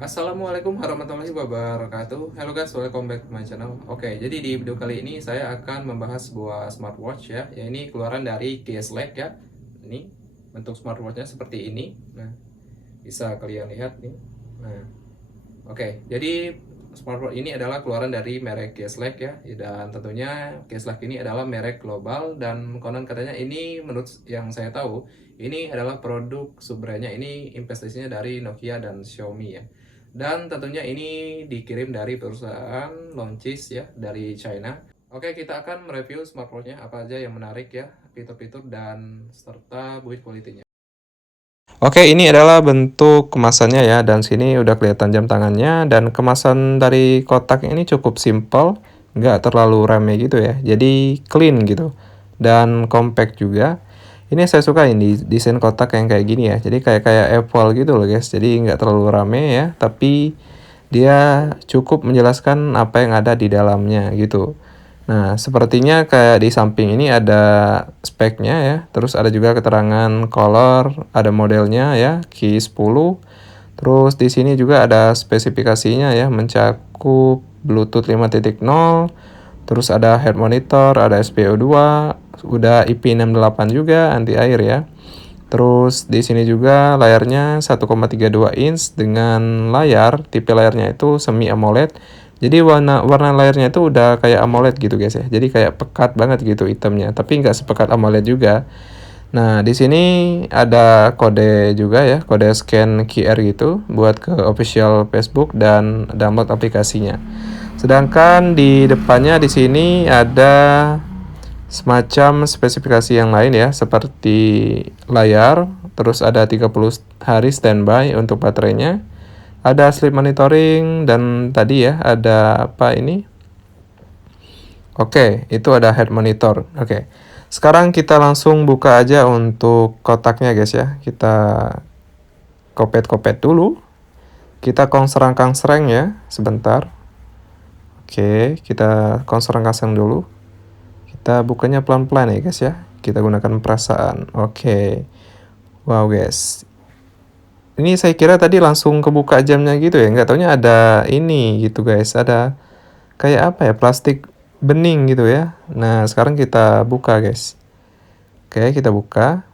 Assalamualaikum warahmatullahi wabarakatuh. Hello guys, welcome back to my channel. Oke, jadi di video kali ini saya akan membahas sebuah smartwatch ya. Ya ini keluaran dari Keyslake ya. Ini bentuk smartwatchnya seperti ini. Nah, bisa kalian lihat nih. Nah, oke, jadi smartwatch ini adalah keluaran dari merek Keyslake ya, dan tentunya Keyslake ini adalah merek global dan konon katanya ini menurut yang saya tahu ini adalah produk sub-brandnya ini investasinya dari Nokia dan Xiaomi ya. Dan tentunya ini dikirim dari perusahaan Lonchis ya dari China. Oke, kita akan mereview smartwatchnya apa aja yang menarik ya, fitur-fitur dan serta build quality-nya. Oke, ini adalah bentuk kemasannya ya, dan sini udah kelihatan jam tangannya, dan kemasan dari kotak ini cukup simple, nggak terlalu rame gitu ya, jadi clean gitu, dan compact juga. Ini saya suka ini desain kotak yang kayak gini ya, jadi kayak Apple gitu loh guys, jadi nggak terlalu rame ya, tapi dia cukup menjelaskan apa yang ada di dalamnya gitu. Nah, sepertinya kayak di samping ini ada speknya ya, terus ada juga keterangan color, ada modelnya ya, Q10. Terus di sini juga ada spesifikasinya ya, mencakup Bluetooth 5.0, terus ada head monitor, ada SPO2, udah IP68 juga, anti air ya. Terus di sini juga layarnya 1,32 inch dengan layar, tipe layarnya itu semi AMOLED. Jadi warna warna layarnya itu udah kayak AMOLED gitu guys ya. Jadi kayak pekat banget gitu hitamnya, tapi nggak sepekat AMOLED juga. Nah, di sini ada kode juga ya, kode scan QR gitu buat ke official Facebook dan download aplikasinya. Sedangkan di depannya di sini ada semacam spesifikasi yang lain ya, seperti layar, terus ada 30 hari standby untuk baterainya, ada sleep monitoring, dan tadi ya ada apa ini? Oke, itu ada head monitor. Oke. Sekarang kita langsung buka aja untuk kotaknya guys ya. Kita kopet-kopet dulu. Kita kongserang-kangsreng ya, sebentar. Oke, kita kongserang-kangsreng dulu. Kita bukanya pelan-pelan ya guys ya. Kita gunakan perasaan. Oke. Wow guys. Ini saya kira tadi langsung kebuka jamnya gitu ya. Nggak taunya ada ini gitu guys. Ada kayak apa ya, plastik bening gitu ya. Nah sekarang kita buka guys. Oke, kita buka.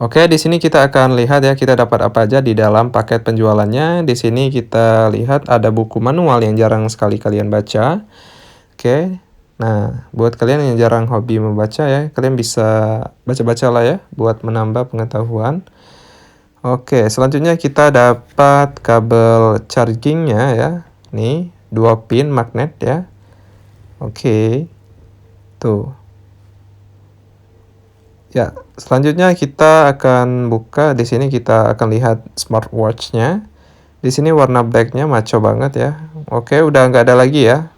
Oke, di sini kita akan lihat ya, kita dapat apa aja di dalam paket penjualannya. Di sini kita lihat ada buku manual yang jarang sekali kalian baca. Oke. Nah, buat kalian yang jarang hobi membaca ya, kalian bisa baca-baca lah ya buat menambah pengetahuan. Oke, selanjutnya kita dapat kabel chargingnya ya. Nih, 2 pin magnet ya. Oke. Tuh. Ya, selanjutnya kita akan buka. Di sini kita akan lihat smartwatch-nya. Di sini warna black-nya maco banget ya. Oke, udah nggak ada lagi ya.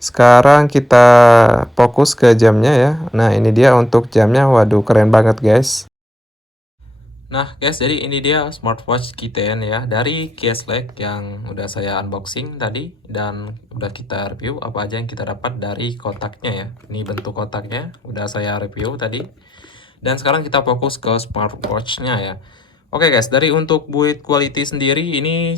Sekarang kita fokus ke jamnya ya. Nah, ini dia untuk jamnya. Waduh, keren banget guys. Nah guys, jadi ini dia smartwatch Keyten ya dari Keyslake yang udah saya unboxing tadi dan udah kita review apa aja yang kita dapat dari kotaknya ya. Ini bentuk kotaknya udah saya review tadi. Dan sekarang kita fokus ke smartwatch-nya ya. Oke guys, dari untuk build quality sendiri ini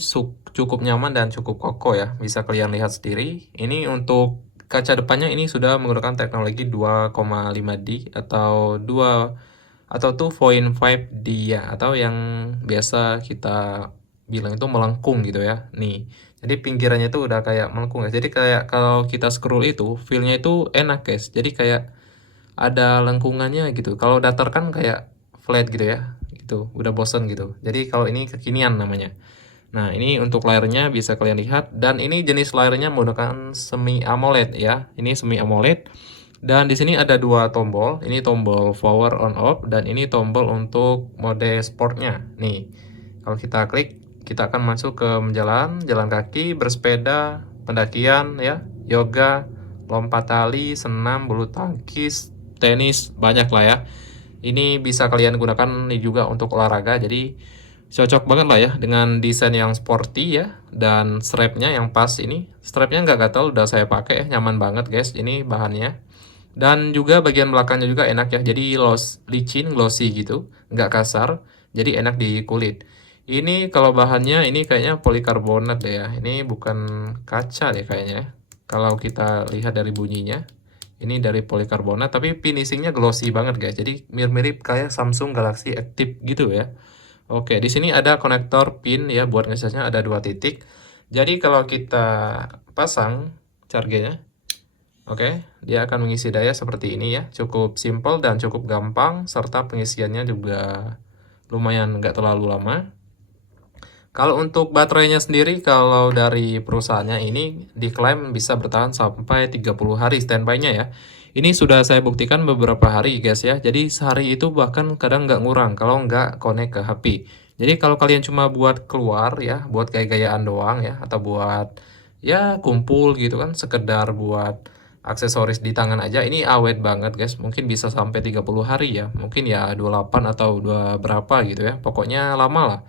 cukup nyaman dan cukup kokoh ya. Bisa kalian lihat sendiri. Ini untuk kaca depannya ini sudah menggunakan teknologi 2,5D atau 2.5D ya, atau yang biasa kita bilang itu melengkung gitu ya. Nih, jadi pinggirannya itu udah kayak melengkung ya. Jadi kayak kalau kita scroll itu, feel-nya itu enak guys. Jadi kayak ada lengkungannya gitu. Kalau datar kan kayak flat gitu ya. Gitu, udah bosen gitu. Jadi kalau ini kekinian namanya. Nah, ini untuk layarnya bisa kalian lihat, dan ini jenis layarnya menggunakan semi AMOLED ya. Ini semi AMOLED. Dan di sini ada dua tombol. Ini tombol power on off dan ini tombol untuk mode sportnya. Nih, kalau kita klik, kita akan masuk ke jalan kaki, bersepeda, pendakian ya, yoga, lompat tali, senam, bulu tangkis, tenis, banyak lah ya. Ini bisa kalian gunakan ini juga untuk olahraga. Jadi cocok banget lah ya dengan desain yang sporty ya, dan strapnya yang pas. Ini strapnya nggak gatel, udah saya pakai ya, nyaman banget guys ini bahannya. Dan juga bagian belakangnya juga enak ya, jadi licin, glossy gitu, nggak kasar, jadi enak di kulit. Ini kalau bahannya ini kayaknya polikarbonat deh ya. Ini bukan kaca deh kayaknya. Kalau kita lihat dari bunyinya, ini dari polikarbonat tapi finishingnya glossy banget guys. Jadi mirip-mirip kayak Samsung Galaxy Active gitu ya. Oke, di sini ada konektor pin ya buat ngecasnya ada 2 titik. Jadi kalau kita pasang chargernya, oke, dia akan mengisi daya seperti ini ya. Cukup simple dan cukup gampang serta pengisiannya juga lumayan nggak terlalu lama. Kalau untuk baterainya sendiri, kalau dari perusahaannya ini diklaim bisa bertahan sampai 30 hari standby-nya ya. Ini sudah saya buktikan beberapa hari guys ya. Jadi sehari itu bahkan kadang nggak ngurang kalau nggak connect ke HP. Jadi kalau kalian cuma buat keluar ya, buat gaya-gayaan doang ya, atau buat ya kumpul gitu kan, sekedar buat aksesoris di tangan aja, ini awet banget guys. Mungkin bisa sampai 30 hari ya. Mungkin ya 28 atau 2 berapa gitu ya. Pokoknya lama lah.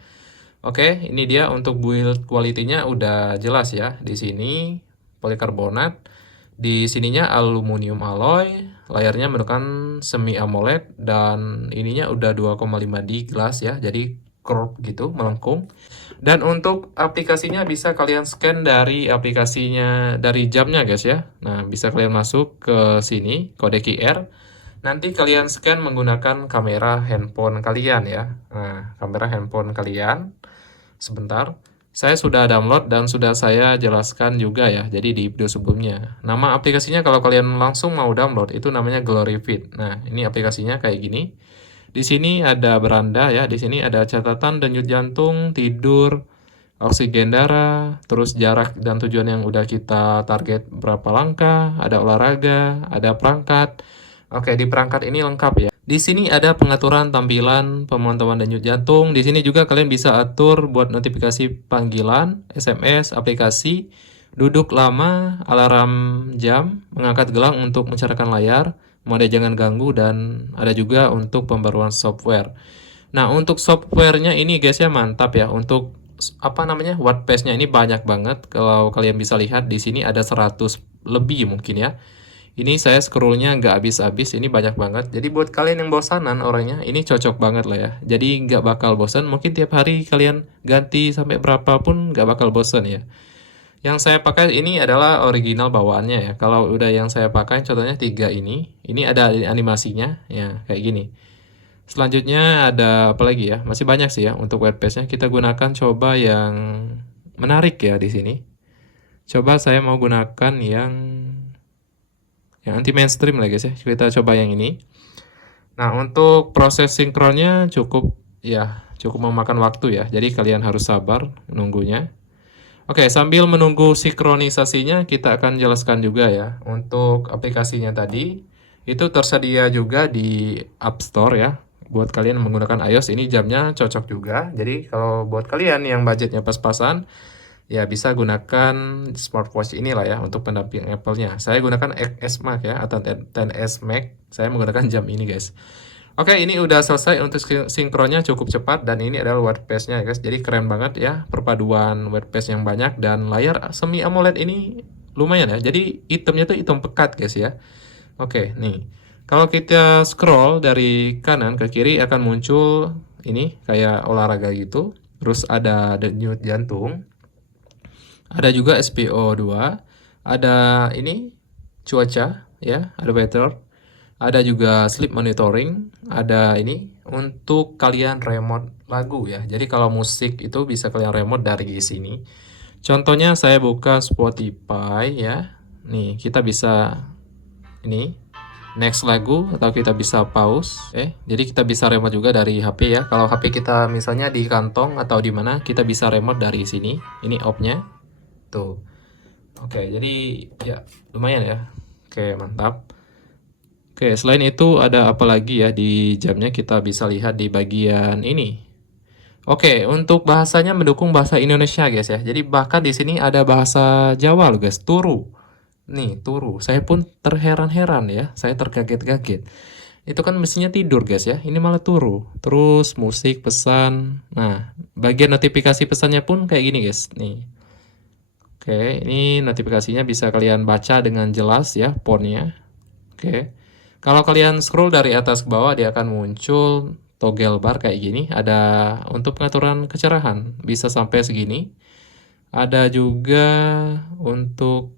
Oke, ini dia untuk build quality-nya udah jelas ya. Di sini polikarbonat, di sininya aluminium alloy, layarnya menggunakan semi AMOLED dan ininya udah 2,5D glass ya. Jadi curve gitu, melengkung. Dan untuk aplikasinya bisa kalian scan dari aplikasinya dari jamnya guys ya. Nah, bisa kalian masuk ke sini kode QR. Nanti kalian scan menggunakan kamera handphone kalian ya. Nah, kamera handphone kalian. Sebentar, saya sudah download dan sudah saya jelaskan juga ya, jadi di video sebelumnya. Nama aplikasinya kalau kalian langsung mau download itu namanya GloryFit. Nah, ini aplikasinya kayak gini. Di sini ada beranda ya, di sini ada catatan denyut jantung, tidur, oksigen darah, terus jarak dan tujuan yang udah kita target berapa langkah, ada olahraga, ada perangkat. Oke, di perangkat ini lengkap ya. Di sini ada pengaturan tampilan, pemantauan denyut jantung. Di sini juga kalian bisa atur buat notifikasi panggilan, SMS, aplikasi, duduk lama, alarm jam, mengangkat gelang untuk mencerahkan layar, mode jangan ganggu, dan ada juga untuk pembaruan software. Nah, untuk softwarenya ini guys ya mantap ya. Untuk apa namanya? WordPress-nya ini banyak banget. Kalau kalian bisa lihat di sini ada 100 lebih mungkin ya. Ini saya scrollnya nggak habis-habis, ini banyak banget. Jadi buat kalian yang bosanan orangnya, ini cocok banget lah ya. Jadi nggak bakal bosan, mungkin tiap hari kalian ganti sampai berapa pun nggak bakal bosan ya. Yang saya pakai ini adalah original bawaannya ya. Kalau udah yang saya pakai, contohnya 3 ini ada animasinya, ya kayak gini. Selanjutnya ada apa lagi ya? Masih banyak sih ya untuk WordPress-nya. Kita gunakan coba yang menarik ya di sini. Coba saya mau gunakan yang anti mainstream lah guys ya. Kita coba yang ini. Nah, untuk proses sinkronnya cukup memakan waktu ya. Jadi kalian harus sabar menunggunya. Oke, sambil menunggu sinkronisasinya kita akan jelaskan juga ya. Untuk aplikasinya tadi itu tersedia juga di App Store ya. Buat kalian yang menggunakan iOS ini jamnya cocok juga. Jadi kalau buat kalian yang budgetnya pas-pasan ya bisa gunakan smartwatch inilah ya untuk pendamping Apple-nya. Saya gunakan XS Max ya atau 10S Max. Saya menggunakan jam ini guys. Oke, ini udah selesai untuk sinkronnya cukup cepat dan ini adalah WordPress-nya guys. Jadi keren banget ya perpaduan WordPress yang banyak dan layar semi AMOLED ini lumayan ya. Jadi hitamnya tuh hitam pekat guys ya. Oke, nih. Kalau kita scroll dari kanan ke kiri akan muncul ini kayak olahraga gitu. Terus ada denyut jantung. Ada juga SPO2, ada ini cuaca ya, ada weather, ada juga sleep monitoring, ada ini untuk kalian remote lagu ya. Jadi kalau musik itu bisa kalian remote dari sini. Contohnya saya buka Spotify ya. Nih, kita bisa ini next lagu atau kita bisa pause. Jadi kita bisa remote juga dari HP ya. Kalau HP kita misalnya di kantong atau di mana, kita bisa remote dari sini. Ini off-nya. Tuh. Oke, jadi ya lumayan ya. Oke, mantap. Oke, selain itu ada apa lagi ya di jamnya kita bisa lihat di bagian ini. Oke, untuk bahasanya mendukung bahasa Indonesia guys ya. Jadi bahkan di sini ada bahasa Jawa loh guys, turu. Nih, turu. Saya pun terheran-heran ya. Saya terkaget-kaget. Itu kan mestinya tidur guys ya. Ini malah turu. Terus musik, pesan. Nah, bagian notifikasi pesannya pun kayak gini guys. Nih. Oke, ini notifikasinya bisa kalian baca dengan jelas ya, fontnya. Oke. Kalau kalian scroll dari atas ke bawah, dia akan muncul toggle bar kayak gini, ada untuk pengaturan kecerahan bisa sampai segini. Ada juga untuk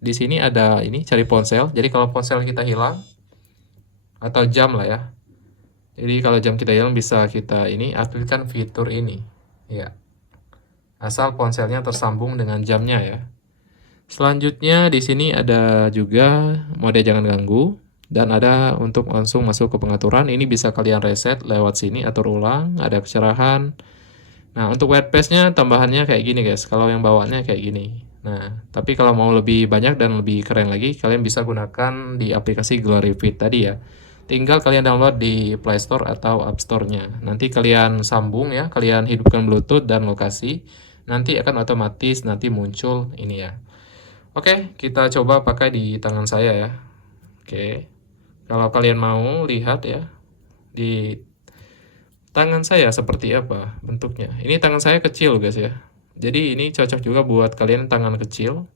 di sini ada ini cari ponsel. Jadi kalau ponsel kita hilang atau jam lah ya. Jadi kalau jam kita hilang bisa kita ini aktifkan fitur ini. Ya. Asal ponselnya tersambung dengan jamnya ya. Selanjutnya di sini ada juga mode jangan ganggu dan ada untuk langsung masuk ke pengaturan. Ini bisa kalian reset lewat sini, atur ulang, ada kecerahan. Nah, untuk white space-nya tambahannya kayak gini guys. Kalau yang bawaannya kayak gini. Nah, tapi kalau mau lebih banyak dan lebih keren lagi, kalian bisa gunakan di aplikasi Glorifit tadi ya. Tinggal kalian download di Play Store atau App Store-nya. Nanti kalian sambung ya, kalian hidupkan Bluetooth dan lokasi. Nanti akan otomatis nanti muncul ini ya. Oke, kita coba pakai di tangan saya ya. Oke, kalau kalian mau lihat ya, di tangan saya seperti apa bentuknya. Ini tangan saya kecil guys ya. Jadi ini cocok juga buat kalian tangan kecil.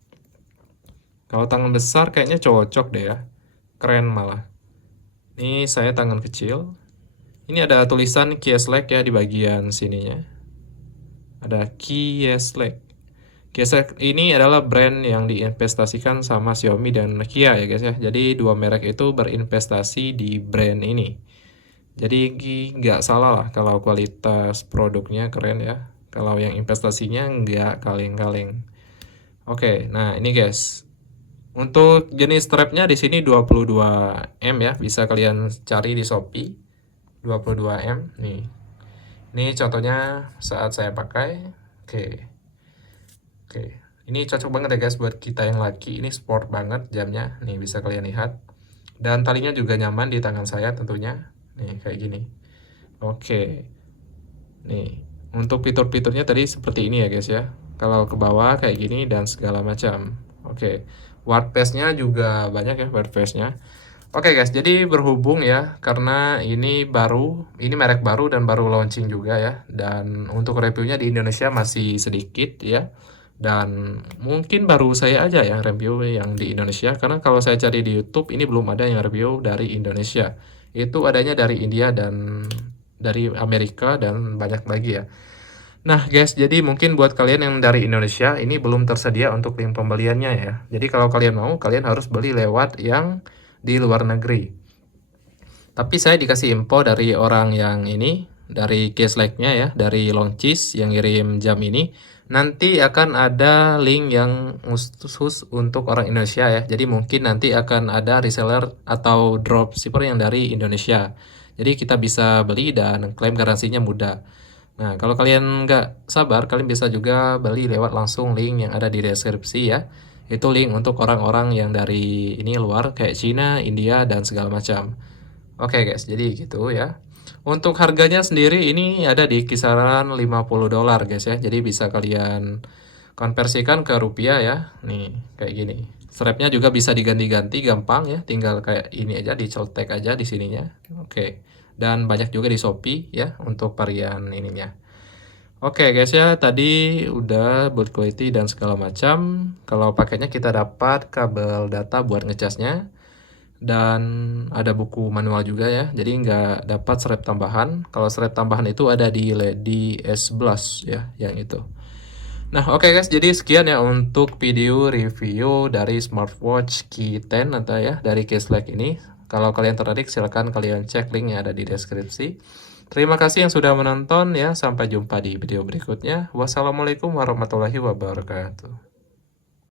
Kalau tangan besar kayaknya cocok deh ya. Keren malah. Ini saya tangan kecil. Ini ada tulisan Kieslek ya di bagian sininya. Ada Kieslek. Kieslek ini adalah brand yang diinvestasikan sama Xiaomi dan Kia ya guys ya. Jadi dua merek itu berinvestasi di brand ini. Jadi nggak salah lah kalau kualitas produknya keren ya. Kalau yang investasinya nggak kaleng-kaleng. Oke, nah ini guys. Untuk jenis strapnya di sini 22 M ya. Bisa kalian cari di Shopee. 22 M nih. Ini contohnya saat saya pakai. Oke. Oke. Ini cocok banget ya guys buat kita yang laki. Ini sport banget jamnya. Nih bisa kalian lihat. Dan talinya juga nyaman di tangan saya tentunya. Nih kayak gini. Oke. Nih, untuk fitur-fiturnya tadi seperti ini ya guys ya. Kalau ke bawah kayak gini dan segala macam. Oke. WordPress-nya juga banyak ya WordPress-nya. Oke guys, jadi berhubung ya karena ini baru, ini merek baru dan baru launching juga ya. Dan untuk reviewnya di Indonesia masih sedikit ya. Dan mungkin baru saya aja ya review yang di Indonesia karena kalau saya cari di YouTube ini belum ada yang review dari Indonesia. Itu adanya dari India dan dari Amerika dan banyak lagi ya. Nah guys, jadi mungkin buat kalian yang dari Indonesia ini belum tersedia untuk link pembeliannya ya. Jadi kalau kalian mau, kalian harus beli lewat yang di luar negeri. Tapi saya dikasih info dari orang yang ini, dari Kieslek-nya ya, dari Loncis yang ngirim jam ini. Nanti akan ada link yang khusus untuk orang Indonesia ya. Jadi mungkin nanti akan ada reseller atau dropshipper yang dari Indonesia. Jadi kita bisa beli dan klaim garansinya mudah. Nah, kalau kalian nggak sabar, kalian bisa juga beli lewat langsung link yang ada di deskripsi ya. Itu link untuk orang-orang yang dari ini luar, kayak Cina, India, dan segala macam. Oke guys, jadi gitu ya. Untuk harganya sendiri ini ada di kisaran $50 guys ya. Jadi bisa kalian konversikan ke rupiah ya. Nih, kayak gini. Strapnya juga bisa diganti-ganti gampang ya. Tinggal kayak ini aja, dicoltek aja di sininya. Oke. Dan banyak juga di Shopee ya untuk varian ininya. Oke guys ya, tadi udah build quality dan segala macam. Kalau paketnya kita dapat kabel data buat ngecasnya. Dan ada buku manual juga ya, jadi nggak dapat strap tambahan. Kalau strap tambahan itu ada di S-Blast ya, yang itu. Nah oke guys, jadi sekian ya untuk video review dari smartwatch Key 10 atau ya dari Kieslek ini. Kalau kalian tertarik silahkan kalian cek link yang ada di deskripsi. Terima kasih yang sudah menonton ya, sampai jumpa di video berikutnya. Wassalamualaikum warahmatullahi wabarakatuh.